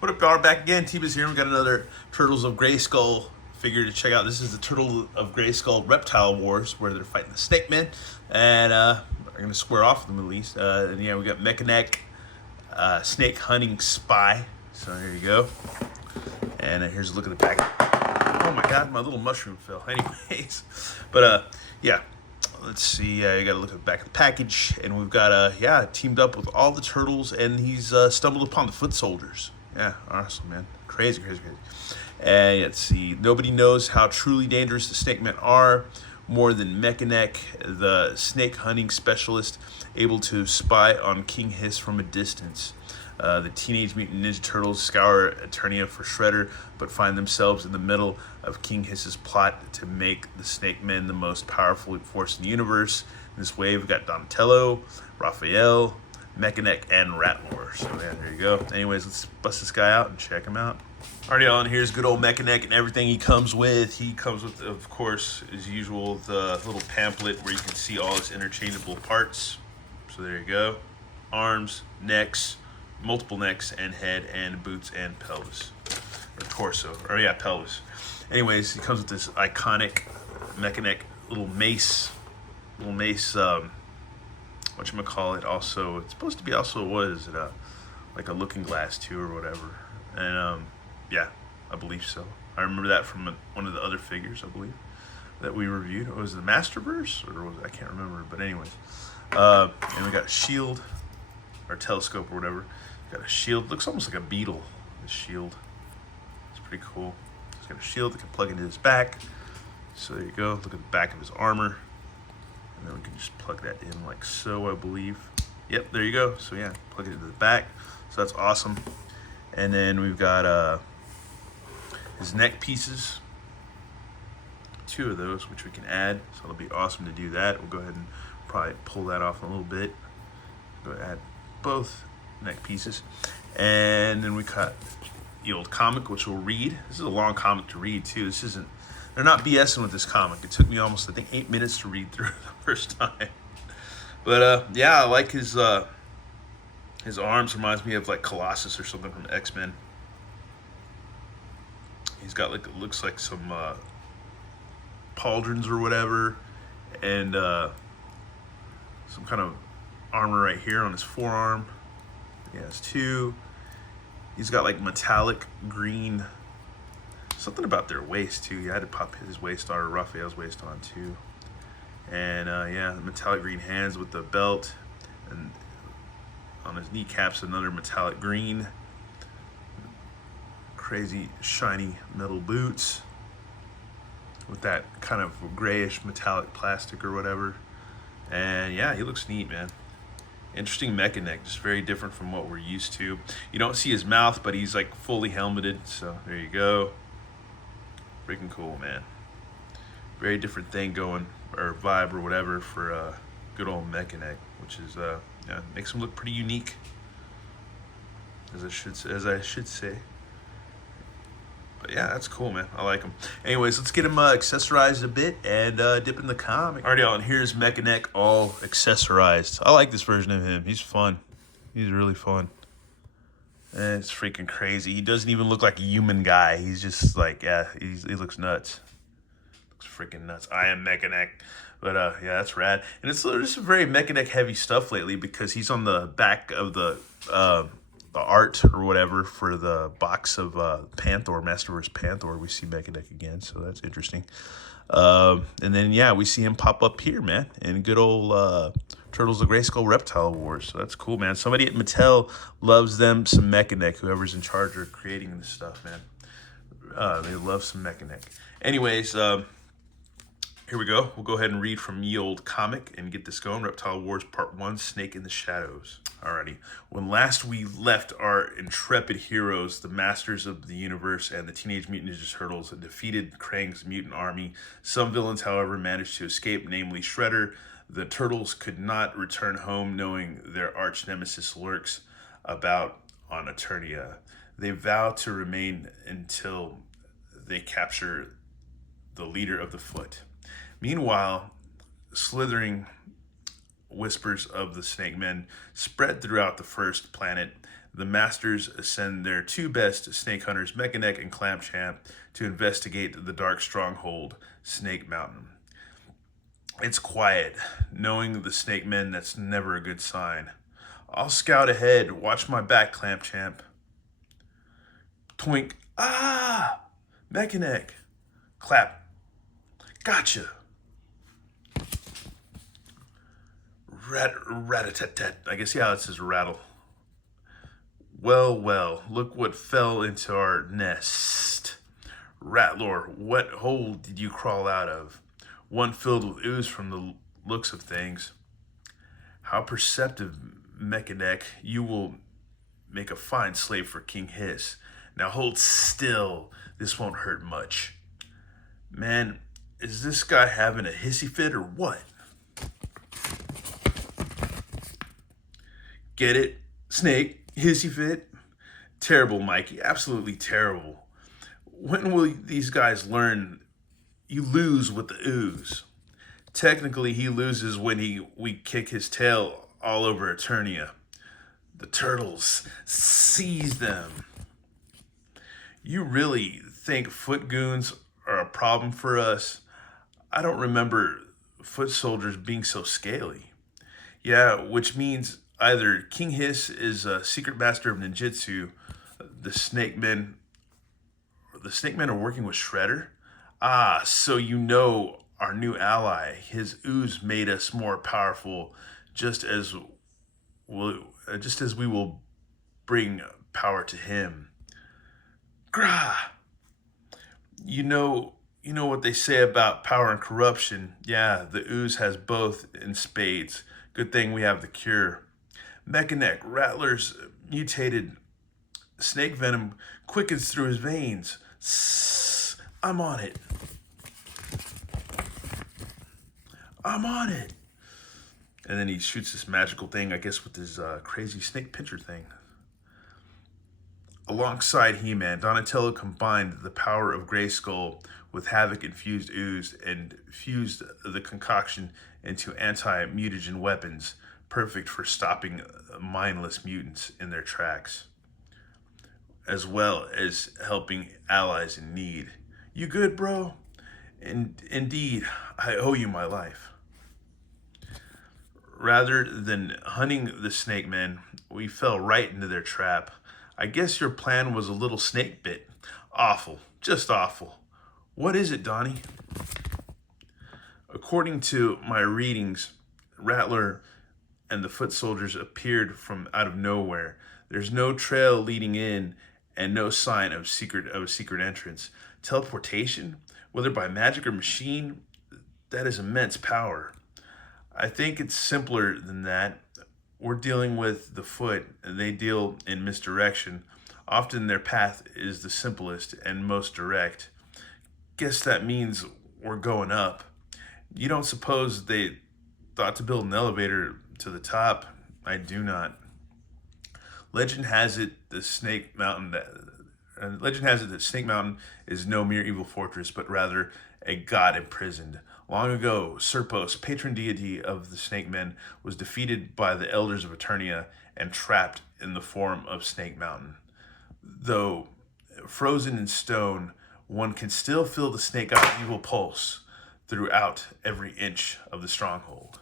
What up, y'all? Back again. T-Biz here. We got another Turtles of Grayskull figure to check out. This is the Turtle of Grayskull Reptile Wars, where they're fighting the Snake Men, and we're gonna square off with them at least. And yeah, we got Mekaneck, Snake Hunting Spy. So here you go. And here's a look at the back. Oh my God, my little mushroom fell. Anyways, but yeah. Let's see. You got to look at the back of the package, and we've got teamed up with all the turtles, and he's stumbled upon the foot soldiers. Yeah, awesome, man. Crazy. And let's see. Nobody knows how truly dangerous the snake men are more than Mekaneck, the snake hunting specialist, able to spy on King Hiss from a distance. The Teenage Mutant Ninja Turtles scour Eternia for Shredder, but find themselves in the middle of King Hiss's plot to make the Snake Men the most powerful force in the universe. In this wave, we've got Donatello, Raphael, Mekaneck, and Ratlore. So yeah, there you go. Anyways, let's bust this guy out and check him out. Alrighty, y'all, and here's good old Mekaneck and everything he comes with. He comes with, of course, as usual, the little pamphlet where you can see all his interchangeable parts. So there you go. Arms, necks, multiple necks and head and boots and pelvis, or torso, or yeah, pelvis. Anyways, he comes with this iconic Mekaneck little mace, whatchamacallit. Also, it's supposed to be also, what is it, like a looking glass too, or whatever. And yeah, I believe so. I remember that from one of the other figures, I believe, that we reviewed. Was it the Masterverse, or was it, I can't remember, but anyways. And we got a shield, or telescope, or whatever. Got a shield, looks almost like a beetle, this shield. It's pretty cool. He's got a shield that can plug into his back. So there you go, look at the back of his armor. And then we can just plug that in like so, I believe. Yep, there you go. So yeah, plug it into the back. So that's awesome. And then we've got his neck pieces. 2 of those, which we can add. So it'll be awesome to do that. We'll go ahead and probably pull that off in a little bit. Go add both neck pieces, and then we got the old comic, which we'll read. This is a long comic to read too. They're not BSing with this comic. It took me almost, I think, 8 minutes to read through the first time. But yeah, I like his arms. Reminds me of like Colossus or something from X-Men. He's got like, it looks like some pauldrons or whatever, and some kind of armor right here on his forearm. He has 2. He's got like metallic green, something about their waist too. He had to pop his waist on, or Raphael's waist on too. And yeah, metallic green hands with the belt, and on his kneecaps another metallic green. Crazy shiny metal boots with that kind of grayish metallic plastic or whatever. And yeah, he looks neat, man. Interesting Mekaneck, just very different from what we're used to. You don't see his mouth, but he's like fully helmeted, so there you go. Freaking cool, man. Very different thing going, or vibe or whatever, for good old Mekaneck, which is yeah, makes him look pretty unique, as I should say. But yeah, that's cool, man. I like him. Anyways, let's get him accessorized a bit and dip in the comic. Alright, y'all, and here's Mekaneck all accessorized. I like this version of him. He's fun. He's really fun. And it's freaking crazy. He doesn't even look like a human guy. He's just like, yeah, he looks nuts. Looks freaking nuts. I am Mekaneck. But yeah, that's rad. And it's just very Mekaneck heavy stuff lately, because he's on the back of the art or whatever for the box of Panther, Masterverse Panther. We see Mekaneck again, so that's interesting. And then yeah, we see him pop up here, man, in good old Turtles of Grayskull Reptile Wars. So that's cool, man. Somebody at Mattel loves them some Mekaneck, whoever's in charge of creating this stuff, man. They love some Mekaneck. Anyways, here we go. We'll go ahead and read from ye old comic and get this going. Reptile Wars Part 1, Snake in the Shadows. Alrighty. When last we left our intrepid heroes, the masters of the universe and the Teenage Mutant Ninja Turtles, had defeated Krang's mutant army. Some villains, however, managed to escape, namely Shredder. The Turtles could not return home, knowing their arch nemesis lurks about on Eternia. They vow to remain until they capture the leader of the Foot. Meanwhile, slithering whispers of the Snake Men spread throughout the first planet The Masters send their two best snake hunters, Mekaneck and Clampchamp, to investigate the dark stronghold, Snake Mountain. It's quiet. Knowing the snake men, that's never a good sign. I'll scout ahead. Watch my back, Clampchamp. Twink. Ah! Mekaneck. Clap. Gotcha. Rat-a-tat-tat. I guess, yeah, it says rattle. Well, well, look what fell into our nest. Rattler, what hole did you crawl out of? One filled with ooze from the looks of things. How perceptive, Mekaneck. You will make a fine slave for King Hiss. Now hold still. This won't hurt much. Man, is this guy having a hissy fit or what? Get it? Snake, hissy fit? Terrible, Mikey. Absolutely terrible. When will these guys learn you lose with the ooze? Technically, he loses when we kick his tail all over Eternia. The turtles seize them. You really think foot goons are a problem for us? I don't remember foot soldiers being so scaly. Yeah, which means either King Hiss is a secret master of ninjutsu, the snake men are working with Shredder. Ah, so you know our new ally. His ooze made us more powerful, just as we will bring power to him. Grah! You know what they say about power and corruption. Yeah, the ooze has both in spades. Good thing we have the cure. Mekaneck, Rattler's mutated snake venom quickens through his veins. I'm on it. I'm on it. And then he shoots this magical thing, I guess, with his crazy snake pincher thing. Alongside He-Man, Donatello combined the power of Grayskull with Havoc-infused ooze and fused the concoction into anti-mutagen weapons, perfect for stopping mindless mutants in their tracks, as well as helping allies in need. You good, bro? Indeed, I owe you my life. Rather than hunting the snake men, we fell right into their trap. I guess your plan was a little snake bit. Awful, just awful. What is it, Donnie? According to my readings, Rattler and the foot soldiers appeared from out of nowhere. There's no trail leading in and no sign of a secret entrance. Teleportation, whether by magic or machine, that is immense power. I think it's simpler than that. We're dealing with the foot, and they deal in misdirection. Often their path is the simplest and most direct. Guess that means we're going up. You don't suppose they thought to build an elevator to the top? I do not. Legend has it that Snake Mountain is no mere evil fortress, but rather a god imprisoned. Long ago, Serpos, patron deity of the Snake Men, was defeated by the elders of Eternia and trapped in the form of Snake Mountain. Though frozen in stone, one can still feel the snake god's evil pulse throughout every inch of the stronghold.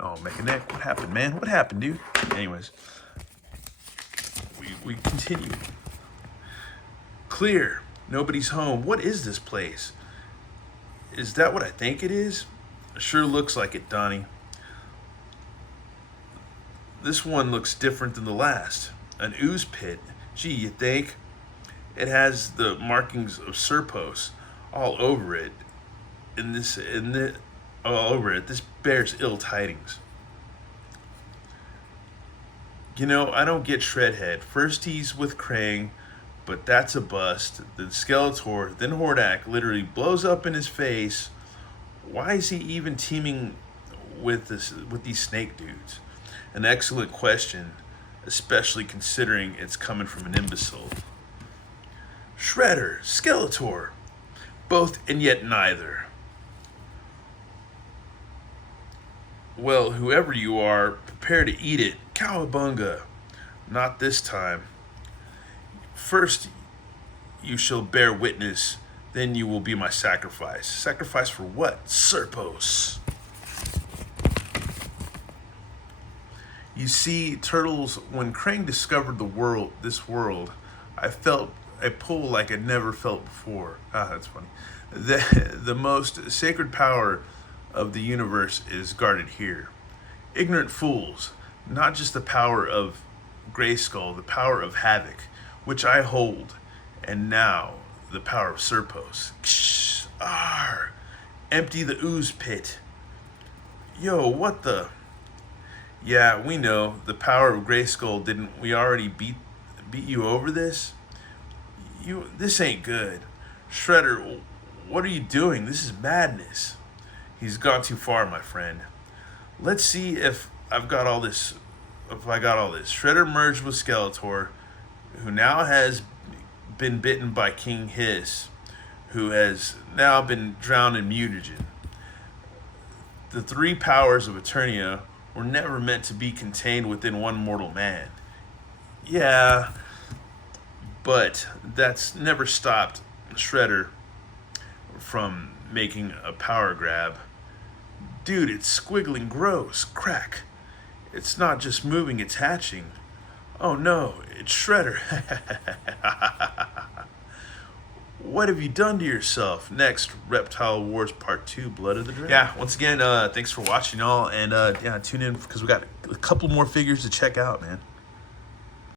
Oh, Mekaneck, what happened, man? What happened, dude? Anyways, we continue. Clear. Nobody's home. What is this place? Is that what I think it is? Sure looks like it, Donnie. This one looks different than the last. An ooze pit. Gee, you think? It has the markings of Serpos all over it. All over it. This bears ill tidings. You know, I don't get Shredhead. First he's with Krang, but that's a bust. Then Skeletor, then Hordak literally blows up in his face. Why is he even teaming with these snake dudes? An excellent question, especially considering it's coming from an imbecile. Shredder, Skeletor, both and yet neither. Well, whoever you are, prepare to eat it. Cowabunga. Not this time. First you shall bear witness, then you will be my sacrifice. Sacrifice for what? Serpos. You see, turtles, when Krang discovered this world, I felt a pull like I'd never felt before. Ah, that's funny. The most sacred power of the universe is guarded here. Ignorant fools, not just the power of Grayskull, the power of Havoc, which I hold, and now the power of Serpos. Ksh, arr, empty the ooze pit. Yo, what the? Yeah, we know the power of Grayskull. Didn't we already beat you over this? This ain't good. Shredder, what are you doing? This is madness. He's gone too far, my friend. Let's see if I got all this. Shredder merged with Skeletor, who now has been bitten by King Hiss, who has now been drowned in mutagen. The three powers of Eternia were never meant to be contained within one mortal man. Yeah, but that's never stopped Shredder from making a power grab. Dude, it's squiggling gross. Crack. It's not just moving, it's hatching. Oh no, it's Shredder. What have you done to yourself? Next, Reptile Wars Part 2, Blood of the Dragon. Yeah, once again, thanks for watching, y'all. And yeah, tune in because we got a couple more figures to check out, man.